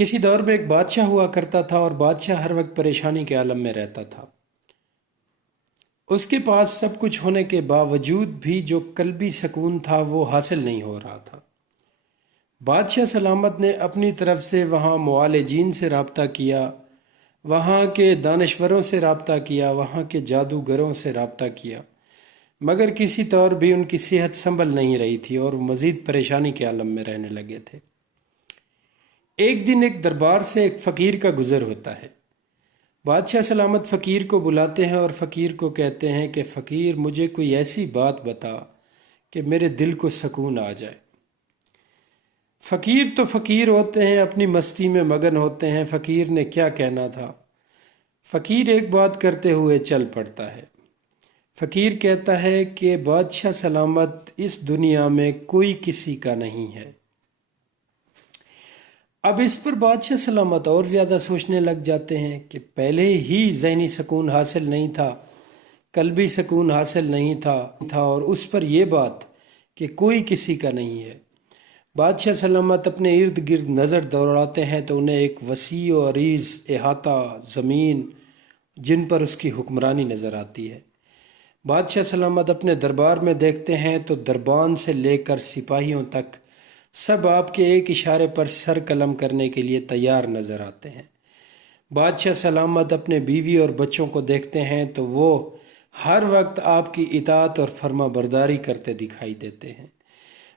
किसी दौर में एक बादशाह हुआ करता था और बादशाह हर वक्त परेशानी के आलम में रहता था। उसके पास सब कुछ होने के बावजूद भी जो कल्बी सुकून था वो हासिल नहीं हो रहा था। बादशाह सलामत ने अपनी तरफ से वहाँ मुआलिजीन से रब्ता किया, वहाँ के दानश्वरों से रब्ता किया, वहाँ के जादूगरों से रब्ता किया, मगर किसी तौर भी उनकी सेहत संभल नहीं रही थी और वो मज़ीद परेशानी के आलम में रहने लगे थे। एक दिन एक दरबार से एक फ़कीर का गुज़र होता है। बादशाह सलामत फ़कीर को बुलाते हैं और फ़कीर को कहते हैं कि फ़कीर, मुझे कोई ऐसी बात बता कि मेरे दिल को सुकून आ जाए। फ़कीर तो फ़कीर होते हैं, अपनी मस्ती में मगन होते हैं। फ़कीर ने क्या कहना था। फ़कीर एक बात करते हुए चल पड़ता है। फ़कीर कहता है कि बादशाह सलामत, इस दुनिया में कोई किसी का नहीं है। अब इस पर बादशाह सलामत और ज़्यादा सोचने लग जाते हैं कि पहले ही ज़हनी सुकून हासिल नहीं था, कल्बी सुकून हासिल नहीं था और उस पर यह बात कि कोई किसी का नहीं है। बादशाह सलामत अपने इर्द गिर्द नज़र दौड़ाते हैं तो उन्हें एक वसी और अरीज़ अहाता ज़मीन जिन पर उसकी हुक्मरानी नज़र आती है। बादशाह सलामत अपने दरबार में देखते हैं तो दरबान से लेकर सिपाहियों तक सब आपके एक इशारे पर सर कलम करने के लिए तैयार नज़र आते हैं। बादशाह सलामत अपने बीवी और बच्चों को देखते हैं तो वो हर वक्त आपकी इताअत और फर्मा बरदारी करते दिखाई देते हैं।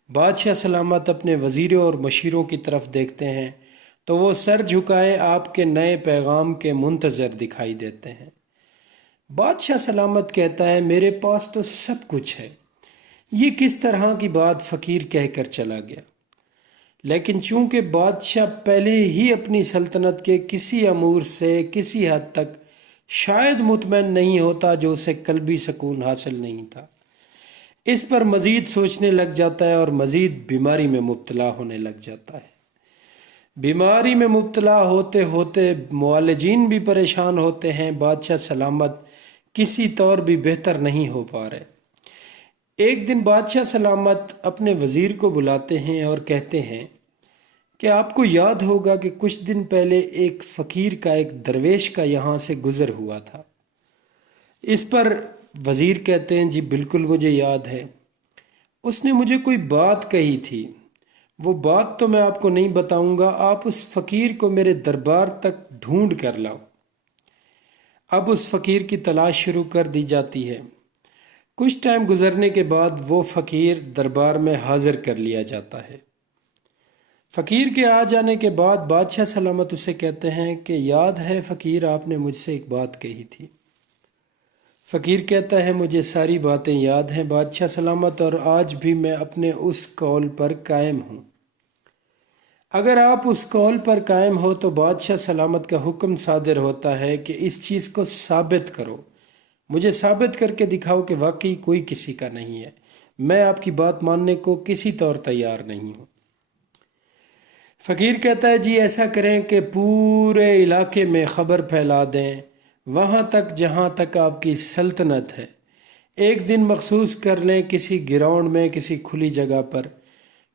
बादशाह सलामत अपने वज़ीरों और मशीरों की तरफ देखते हैं तो वो सर झुकाए आपके नए पैगाम के मुंतज़र दिखाई देते हैं। बादशाह सलामत कहता है, मेरे पास तो सब कुछ है। ये किस तरह की बात फ़कीर कहकर चला गया। लेकिन चूंकि बादशाह पहले ही अपनी सल्तनत के किसी अमूर से किसी हद तक शायद मुतमईन नहीं होता जो उसे कल्बी सुकून हासिल नहीं था, इस पर मज़ीद सोचने लग जाता है और मज़ीद बीमारी में मुब्तला होने लग जाता है। बीमारी में मुब्तला होते होते मुआलिजीन भी परेशान होते हैं। बादशाह सलामत किसी तौर भी बेहतर नहीं हो पा रहे। एक दिन बादशाह सलामत अपने वज़ीर को बुलाते हैं और कहते हैं कि आपको याद होगा कि कुछ दिन पहले एक फ़कीर का, एक दरवेश का यहाँ से गुज़र हुआ था। इस पर वज़ीर कहते हैं, जी बिल्कुल मुझे याद है। उसने मुझे कोई बात कही थी, वो बात तो मैं आपको नहीं बताऊंगा, आप उस फ़कीर को मेरे दरबार तक ढूंढ कर लाओ। अब उस फ़कीर की तलाश शुरू कर दी जाती है। कुछ टाइम गुजरने के बाद वो फ़कीर दरबार में हाजिर कर लिया जाता है। फ़कीर के आ जाने के बाद बादशाह सलामत उसे कहते हैं कि याद है फ़कीर, आपने मुझसे एक बात कही थी। फ़कीर कहता है, मुझे सारी बातें याद हैं बादशाह सलामत, और आज भी मैं अपने उस कौल पर कायम हूँ। अगर आप उस कौल पर कायम हो तो बादशाह सलामत का हुक्म सादिर होता है कि इस चीज़ को साबित करो, मुझे साबित करके दिखाओ कि वाकई कोई किसी का नहीं है। मैं आपकी बात मानने को किसी तौर तैयार नहीं हूँ। फ़कीर कहता है, जी ऐसा करें कि पूरे इलाके में ख़बर फैला दें, वहाँ तक जहाँ तक आपकी सल्तनत है। एक दिन मखसूस कर लें किसी ग्राउंड में, किसी खुली जगह पर,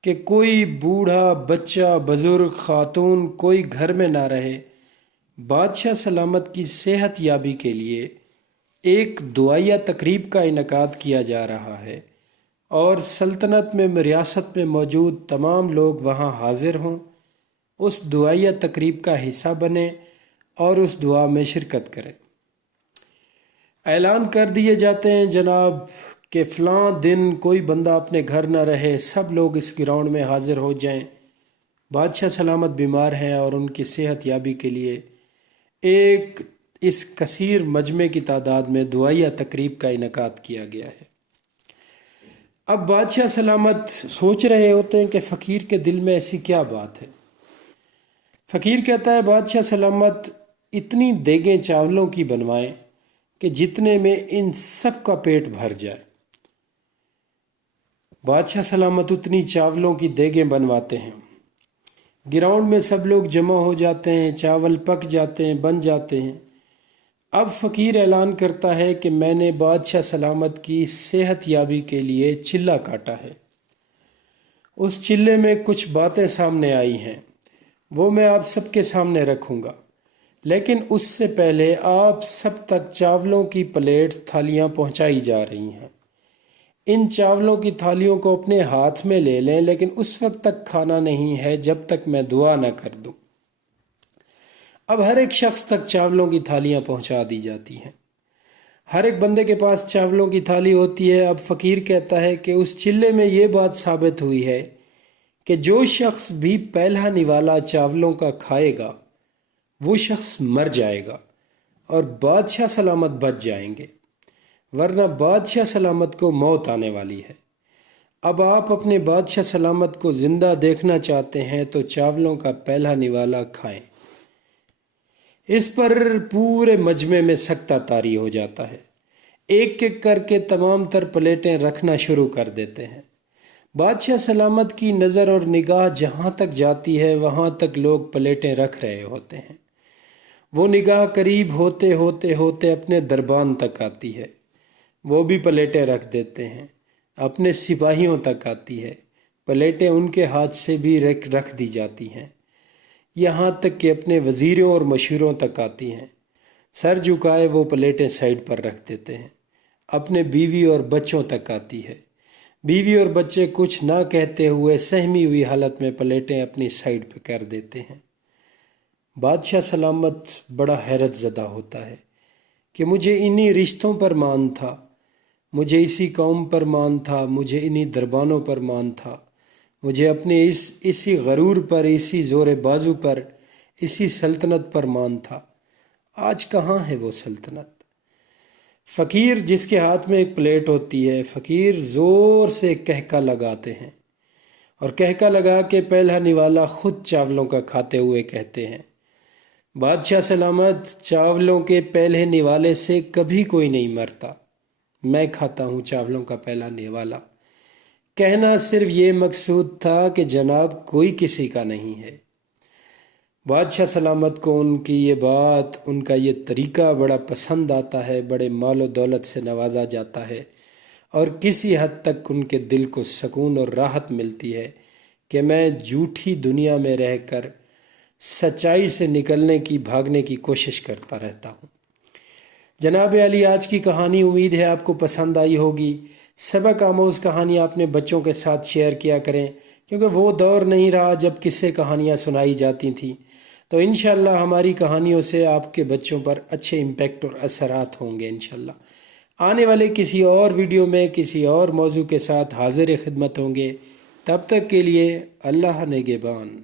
कि कोई बूढ़ा, बच्चा, बुज़ुर्ग, ख़ातून कोई घर में ना रहे। बादशाह सलामत की सेहत याबी के लिए एक दुआया तकरीब का इनकाद किया जा रहा है और सल्तनत में, रियासत में मौजूद तमाम लोग वहाँ हाजिर हों, उस दुआया तकरीब का हिस्सा बने और उस दुआ में शिरकत करें। ऐलान कर दिए जाते हैं जनाब कि फ़लाँ दिन कोई बंदा अपने घर न रहे, सब लोग इस ग्राउंड में हाजिर हो जाएं। बादशाह सलामत बीमार हैं और उनकी सेहत याबी के लिए एक इस कसीर मजमे की तादाद में दुआया तकरीब का इनकाद किया गया है। अब बादशाह सलामत सोच रहे होते हैं कि फ़कीर के दिल में ऐसी क्या बात है। फ़कीर कहता है, बादशाह सलामत इतनी देगें चावलों की बनवाएं कि जितने में इन सब का पेट भर जाए। बादशाह सलामत उतनी चावलों की देगें बनवाते हैं। ग्राउंड में सब लोग जमा हो जाते हैं, चावल पक जाते हैं, बन जाते हैं। अब फ़कीर ऐलान करता है कि मैंने बादशाह सलामत की सेहत याबी के लिए चिल्ला काटा है। उस चिल्ले में कुछ बातें सामने आई हैं। وہ میں آپ سب کے سامنے رکھوں گا، لیکن اس سے پہلے آپ سب تک چاولوں کی پلیٹ تھالیاں پہنچائی جا رہی ہیں۔ ان چاولوں کی تھالیوں کو اپنے ہاتھ میں لے لیں، لیکن اس وقت تک کھانا نہیں ہے جب تک میں دعا نہ کر دوں۔ اب ہر ایک شخص تک چاولوں کی تھالیاں پہنچا دی جاتی ہیں۔ ہر ایک بندے کے پاس چاولوں کی تھالی ہوتی ہے۔ اب فقیر کہتا ہے کہ اس چلے میں یہ بات ثابت ہوئی ہے کہ جو شخص بھی پہلا نوالا چاولوں کا کھائے گا وہ شخص مر جائے گا اور بادشاہ سلامت بچ جائیں گے، ورنہ بادشاہ سلامت کو موت آنے والی ہے۔ اب آپ اپنے بادشاہ سلامت کو زندہ دیکھنا چاہتے ہیں تو چاولوں کا پہلا نوالا کھائیں۔ اس پر پورے مجمع میں سکتہ طاری ہو جاتا ہے۔ ایک ایک کر کے تمام تر پلیٹیں رکھنا شروع کر دیتے ہیں۔ بادشاہ سلامت کی نظر اور نگاہ جہاں تک جاتی ہے وہاں تک لوگ پلیٹیں رکھ رہے ہوتے ہیں۔ وہ نگاہ قریب ہوتے ہوتے ہوتے اپنے دربان تک آتی ہے، وہ بھی پلیٹیں رکھ دیتے ہیں۔ اپنے سپاہیوں تک آتی ہے، پلیٹیں ان کے ہاتھ سے بھی رکھ دی جاتی ہیں، یہاں تک کہ اپنے وزیروں اور مشیروں تک آتی ہیں۔ سر جھکائے وہ پلیٹیں سائڈ پر رکھ دیتے ہیں۔ اپنے بیوی اور بچوں تک آتی ہے۔ بیوی اور بچے کچھ نہ کہتے ہوئے سہمی ہوئی حالت میں پلیٹیں اپنی سائڈ پہ کر دیتے ہیں۔ بادشاہ سلامت بڑا حیرت زدہ ہوتا ہے کہ مجھے انہی رشتوں پر مان تھا، مجھے اسی قوم پر مان تھا، مجھے انہی دربانوں پر مان تھا، مجھے اپنے اسی غرور پر، اسی زور بازو پر، اسی سلطنت پر مان تھا۔ آج کہاں ہے وہ سلطنت؟ فقیر جس کے ہاتھ میں ایک پلیٹ ہوتی ہے، فقیر زور سے کہکا لگاتے ہیں اور کہکا لگا کے پہلا نوالا خود چاولوں کا کھاتے ہوئے کہتے ہیں، بادشاہ سلامت، چاولوں کے پہلے نوالے سے کبھی کوئی نہیں مرتا، میں کھاتا ہوں چاولوں کا پہلا نوالا۔ کہنا صرف یہ مقصود تھا کہ جناب کوئی کسی کا نہیں ہے۔ بادشاہ سلامت کو ان کی یہ بات، ان کا یہ طریقہ بڑا پسند آتا ہے، بڑے مال و دولت سے نوازا جاتا ہے، اور کسی حد تک ان کے دل کو سکون اور راحت ملتی ہے کہ میں جھوٹی دنیا میں رہ کر سچائی سے نکلنے کی، بھاگنے کی کوشش کرتا رہتا ہوں۔ جناب علی، آج کی کہانی امید ہے آپ کو پسند آئی ہوگی۔ سبق آموز کہانیاں اپنے بچوں کے ساتھ شیئر کیا کریں، کیونکہ وہ دور نہیں رہا جب قصے کہانیاں سنائی جاتی تھیں۔ تو انشاءاللہ ہماری کہانیوں سے آپ کے بچوں پر اچھے امپیکٹ اور اثرات ہوں گے انشاءاللہ۔ آنے والے کسی اور ویڈیو میں کسی اور موضوع کے ساتھ حاضر خدمت ہوں گے۔ تب تک کے لیے اللہ نگہبان۔